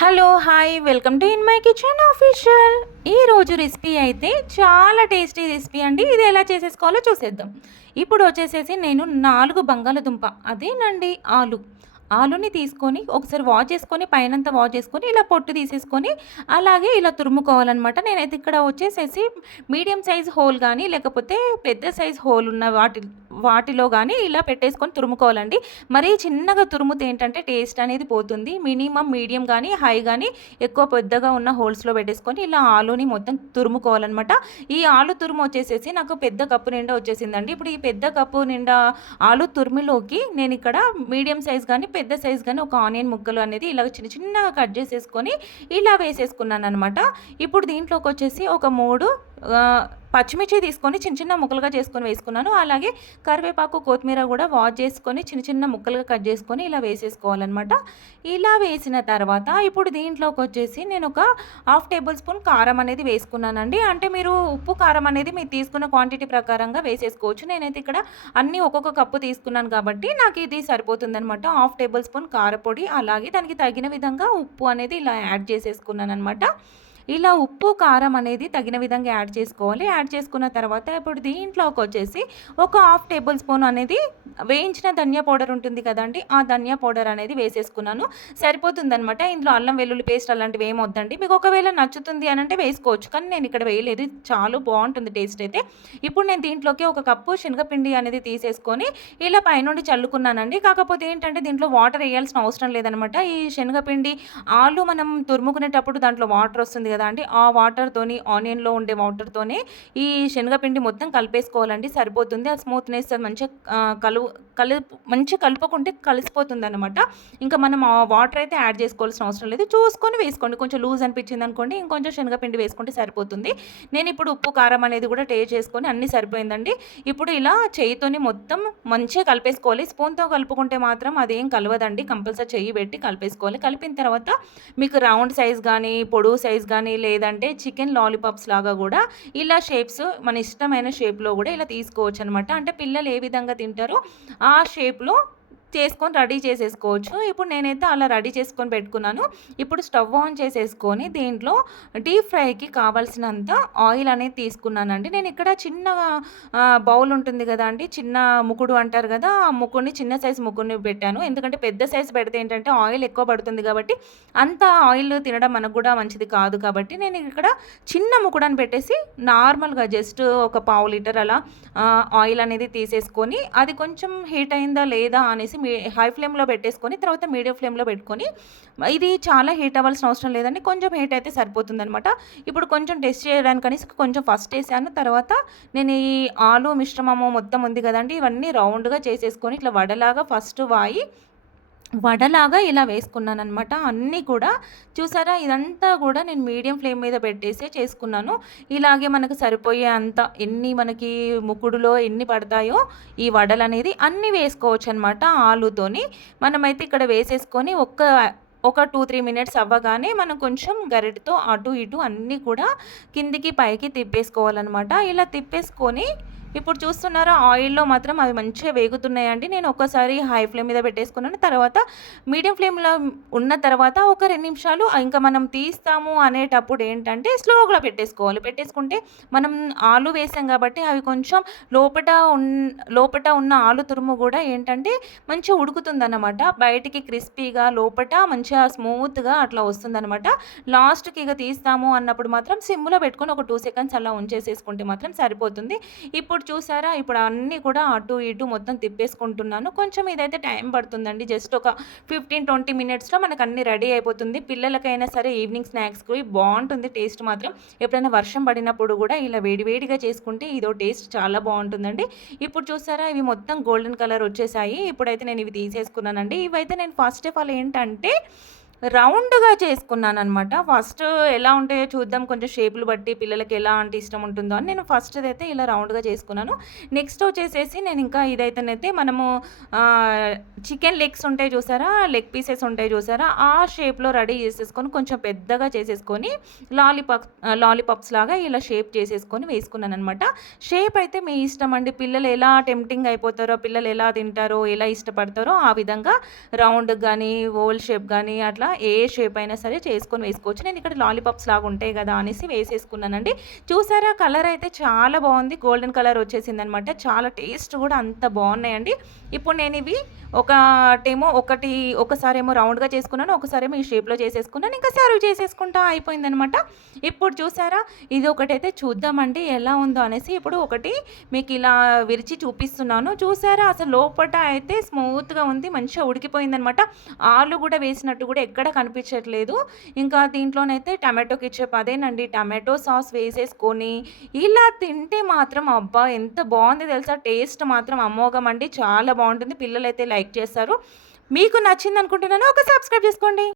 Hello hi welcome to in my kitchen official. ఈరోజు recipe అయితే చాలా టేస్టీ రెసిపీ అండి. ఇది ఎలా చేసేసుకోవాలో చూసేద్దాం. ఇప్పుడు వచ్చేసేసి నేను నాలుగు బంగాళదుంప అదేనండి ఆలు. ఆలుని తీసుకొని ఒకసారి వాష్ చేసుకొని పైనంతా వాష్ చేసుకొని ఇలా పొట్టు తీసేసుకొని అలాగే ఇలా తురుముకోవాలన్నమాట. నేనైతే ఇక్కడ వచ్చేసేసి మీడియం సైజ్ హోల్ కానీ లేకపోతే పెద్ద సైజ్ హోల్ ఉన్న వాటి వాటిలో కానీ ఇలా పెట్టేసుకొని తురుముకోవాలండి. మరీ చిన్నగా తురుముతే ఏంటంటే టేస్ట్ అనేది పోతుంది. మినిమం మీడియం కానీ హై కానీ ఎక్కువ పెద్దగా ఉన్న హోల్స్లో పెట్టేసుకొని ఇలా ఆలుని మొత్తం తురుముకోవాలన్నమాట. ఈ ఆలు తురుము వచ్చేసేసి నాకు పెద్ద కప్పు నిండా వచ్చేసిందండి. ఇప్పుడు ఈ పెద్ద కప్పు నిండా ఆలు తురుములోకి నేను ఇక్కడ మీడియం సైజ్ కానీ పెద్ద సైజ్ కానీ ఒక ఆనియన్ ముక్కలు అనేది ఇలా చిన్న చిన్నగా కట్ చేసేసుకొని ఇలా వేసేసుకున్నాను అనమాట ఇప్పుడు దీంట్లోకి వచ్చేసి ఒక మూడు పచ్చిమిర్చి తీసుకొని చిన్న చిన్న ముక్కలుగా చేసుకొని వేసుకున్నాను. అలాగే కరివేపాకు కొత్తిమీర కూడా వాష్ చేసుకొని చిన్న చిన్న ముక్కలుగా కట్ చేసుకొని ఇలా వేసేసుకోవాలన్నమాట. ఇలా వేసిన తర్వాత ఇప్పుడు దీంట్లోకి వచ్చేసి నేను ఒక హాఫ్ టేబుల్ స్పూన్ కారం అనేది వేసుకున్నానండి. అంటే మీరు ఉప్పు కారం అనేది మీరు తీసుకున్న క్వాంటిటీ ప్రకారంగా వేసేసుకోవచ్చు. నేనైతే ఇక్కడ అన్నీ ఒక్కొక్క కప్పు తీసుకున్నాను కాబట్టి నాకు ఇది సరిపోతుందనమాట హాఫ్ టేబుల్ స్పూన్ కారపొడి అలాగే దానికి తగిన విధంగా ఉప్పు అనేది ఇలా యాడ్ చేసేసుకున్నాను అనమాట ఇలా ఉప్పు కారం అనేది తగిన విధంగా యాడ్ చేసుకోవాలి. యాడ్ చేసుకున్న తర్వాత ఇప్పుడు దీంట్లోకి వచ్చేసి ఒక హాఫ్ టేబుల్ స్పూన్ అనేది వేయించిన ధనియా పౌడర్ ఉంటుంది కదండి ఆ ధనియా పౌడర్ అనేది వేసేసుకున్నాను. సరిపోతుందనమాట ఇందులో అల్లం వెల్లుల్లి పేస్ట్ అలాంటివి ఏం వద్దండి. మీకు ఒకవేళ నచ్చుతుంది అని అంటే వేసుకోవచ్చు కానీ నేను ఇక్కడ వేయలేదు. చాలా బాగుంటుంది టేస్ట్ అయితే. ఇప్పుడు నేను దీంట్లోకి ఒక కప్పు శనగపిండి అనేది తీసేసుకొని ఇలా పైనుండి చల్లుకున్నానండి. కాకపోతే ఏంటంటే దీంట్లో వాటర్ వేయాల్సిన అవసరం లేదనమాట ఈ శనగపిండి ఆలు మనం తురుముకునేటప్పుడు దాంట్లో వాటర్ వస్తుంది కదా అండి ఆ వాటర్తోని ఆనియన్లో ఉండే వాటర్తోనే ఈ శనగపిండి మొత్తం కలిపేసుకోవాలండి సరిపోతుంది. ఆ స్మూత్నెస్ అది మంచిగా కలు కలుపు మంచిగా కలుపుకుంటే కలిసిపోతుంది అనమాట ఇంకా మనం ఆ వాటర్ అయితే యాడ్ చేసుకోవాల్సిన అవసరం లేదు. చూసుకొని వేసుకోండి. కొంచెం లూజ్ అనిపించింది అనుకోండి ఇంకొంచెం శనగపిండి వేసుకుంటే సరిపోతుంది. నేను ఇప్పుడు ఉప్పు కారం అనేది కూడా టేస్ట్ చేసుకొని అన్నీ సరిపోయిందండి. ఇప్పుడు ఇలా చేయితోని మొత్తం మంచిగా కలిపేసుకోవాలి. స్పూన్తో కలుపుకుంటే మాత్రం అదేం కలవదండి. కంపల్సరీ చెయ్యి పెట్టి కలిపేసుకోవాలి. కలిపిన తర్వాత మీకు రౌండ్ సైజ్ కానీ పొడవు సైజ్ కానీ లేదంటే చికెన్ లాలీపాప్స్ లాగా కూడా ఇలా షేప్స్ మన ఇష్టమైన షేప్లో కూడా ఇలా తీసుకోవచ్చు అనమాట అంటే పిల్లలు ఏ విధంగా తింటారో ఆ షేప్లో చేసుకొని రెడీ చేసేసుకోవచ్చు. ఇప్పుడు నేనైతే అలా రెడీ చేసుకొని పెట్టుకున్నాను. ఇప్పుడు స్టవ్ ఆన్ చేసేసుకొని దీంట్లో డీప్ ఫ్రైకి కావాల్సినంత ఆయిల్ అనేది తీసుకున్నానండి. నేను ఇక్కడ చిన్న బౌల్ ఉంటుంది కదా అండి చిన్న ముకుడు అంటారు కదా ఆ ముకుడిని చిన్న సైజు ముకుడిని పెట్టాను. ఎందుకంటే పెద్ద సైజు పెడితే ఏంటంటే ఆయిల్ ఎక్కువ పడుతుంది కాబట్టి అంత ఆయిల్ తినడం మనకు కూడా మంచిది కాదు కాబట్టి నేను ఇక్కడ చిన్న ముకుడని పెట్టేసి నార్మల్గా జస్ట్ ఒక పావు లీటర్ అలా ఆయిల్ అనేది తీసేసుకొని అది కొంచెం హీట్ అయిందా లేదా అనేసి మీ హై ఫ్లేమ్లో పెట్టేసుకొని తర్వాత మీడియం ఫ్లేమ్లో పెట్టుకొని ఇది చాలా హీట్ అవ్వాల్సిన అవసరం లేదండి. కొంచెం హీట్ అయితే సరిపోతుంది అనమాట ఇప్పుడు కొంచెం టెస్ట్ చేయడానికి అనేసి కొంచెం ఫస్ట్ వేసాను. తర్వాత నేను ఈ ఆలు మిశ్రమము మొత్తం ఉంది కదండి ఇవన్నీ రౌండ్గా చేసేసుకొని ఇట్లా వడలాగా ఫస్ట్ వాయి వడలాగా ఇలా వేసుకున్నాను అనమాట అన్నీ కూడా చూసారా? ఇదంతా కూడా నేను మీడియం ఫ్లేమ్ మీద పెట్టేసే చేసుకున్నాను. ఇలాగే మనకు సరిపోయే అంత ఎన్ని మనకి ముకుడులో ఎన్ని పడతాయో ఈ వడలు అనేది అన్నీ వేసుకోవచ్చు అనమాట ఆలుతోని. మనమైతే ఇక్కడ వేసేసుకొని ఒక్క ఒక టూ త్రీ మినిట్స్ అవ్వగానే మనం కొంచెం గరిటతో అటు ఇటు అన్నీ కూడా కిందికి పైకి తిప్పేసుకోవాలన్నమాట. ఇలా తిప్పేసుకొని ఇప్పుడు చూస్తున్నారా ఆయిల్లో మాత్రం అవి మంచిగా వేగుతున్నాయండి. నేను ఒక్కసారి హై ఫ్లేమ్ మీద పెట్టేసుకున్నాను. తర్వాత మీడియం ఫ్లేమ్లో ఉన్న తర్వాత ఒక రెండు నిమిషాలు ఇంకా మనం తీస్తాము అనేటప్పుడు ఏంటంటే స్లోగా పెట్టేసుకోవాలి. పెట్టేసుకుంటే మనం ఆలు వేసాం కాబట్టి అవి కొంచెం లోపట ఉన్ లోపట ఉన్న ఆలు తురుము కూడా ఏంటంటే మంచిగా ఉడుకుతుందన్నమాట. బయటికి క్రిస్పీగా లోపట మంచిగా స్మూత్గా అట్లా వస్తుందన్నమాట. లాస్ట్కి ఇక తీస్తాము అన్నప్పుడు మాత్రం సిమ్లో పెట్టుకొని ఒక టూ సెకండ్స్ అలా ఉంచేసేసుకుంటే మాత్రం సరిపోతుంది. ఇప్పుడు ఇప్పుడు చూసారా? ఇప్పుడు అన్నీ కూడా అటు ఇటు మొత్తం తిప్పేసుకుంటున్నాను. కొంచెం ఇదైతే టైం పడుతుందండి. జస్ట్ ఒక ఫిఫ్టీన్ ట్వంటీ మినిట్స్లో మనకు అన్నీ రెడీ అయిపోతుంది. పిల్లలకైనా సరే ఈవినింగ్ స్నాక్స్కి బాగుంటుంది టేస్ట్ మాత్రం. ఎప్పుడైనా వర్షం పడినప్పుడు కూడా ఇలా వేడివేడిగా చేసుకుంటే ఇదో టేస్ట్ చాలా బాగుంటుందండి. ఇప్పుడు చూసారా? ఇవి మొత్తం గోల్డెన్ కలర్ వచ్చేసాయి. ఇప్పుడైతే నేను ఇవి తీసేసుకున్నానండి. ఇవైతే నేను ఫస్ట్ ఆఫ్ ఆల్ ఏంటంటే రౌండ్గా చేసుకున్నాను అనమాట ఫస్ట్ ఎలా ఉంటాయో చూద్దాం కొంచెం షేపులు బట్టి పిల్లలకి ఎలా అంటే ఇష్టం ఉంటుందో అని నేను ఫస్ట్ అయితే ఇలా రౌండ్గా చేసుకున్నాను. నెక్స్ట్ వచ్చేసేసి నేను ఇంకా ఇదైతేనైతే మనము చికెన్ లెగ్స్ ఉంటాయి చూసారా? లెగ్ పీసెస్ ఉంటాయి చూసారా? ఆ షేప్లో రెడీ చేసేసుకొని కొంచెం పెద్దగా చేసేసుకొని లాలీపాప్ లాలీపాప్స్ లాగా ఇలా షేప్ చేసేసుకొని వేసుకున్నాను అనమాట షేప్ అయితే మీ ఇష్టం అండి. పిల్లలు ఎలా టెంప్టింగ్ అయిపోతారో పిల్లలు ఎలా తింటారో ఎలా ఇష్టపడతారో ఆ విధంగా రౌండ్ కానీ ఓల్ షేప్ కానీ అట్లా ఏ షేప్ అయినా సరే చేసుకొని వేసుకోవచ్చు. నేను ఇక్కడ లాలీపాప్స్ లాగా ఉంటాయి కదా అనేసి వేసేసుకున్నానండి. చూసారా? కలర్ అయితే చాలా బాగుంది. గోల్డెన్ కలర్ వచ్చేసింది అనమాట చాలా టేస్ట్ కూడా అంత బాగున్నాయండి. ఇప్పుడు నేను ఇవి ఒకటేమో ఒకటి ఒకసారేమో రౌండ్గా చేసుకున్నాను ఒకసారేమో ఈ షేప్లో చేసేసుకున్నాను. ఇంకా సర్వ్ చేసేసుకుంటా అయిపోయిందనమాట. ఇప్పుడు చూసారా? ఇది ఒకటైతే చూద్దామండి ఎలా ఉందో అనేసి ఇప్పుడు ఒకటి మీకు ఇలా విరిచి చూపిస్తున్నాను. చూసారా? అసలు లోపట అయితే స్మూత్గా ఉంది మంచిగా ఉడికిపోయిందనమాట. ఆలు కూడా వేసినట్టు కూడా ఎక్కడ కనిపించట్లేదు. ఇంకా దీంట్లోనైతే టమాటో కిచప్ అదేనండి. టమాటో సాస్ వేసేసుకొని ఇలా తింటే మాత్రం అబ్బా! ఎంత బాగుంది తెలుసా? టేస్ట్ మాత్రం అమోఘం అండి. చాలా బాగుంటుంది. పిల్లలు అయితే లైక్ చేస్తారు. మీకు నచ్చింది అనుకుంటున్నాను ఒక సబ్స్క్రైబ్ చేసుకోండి.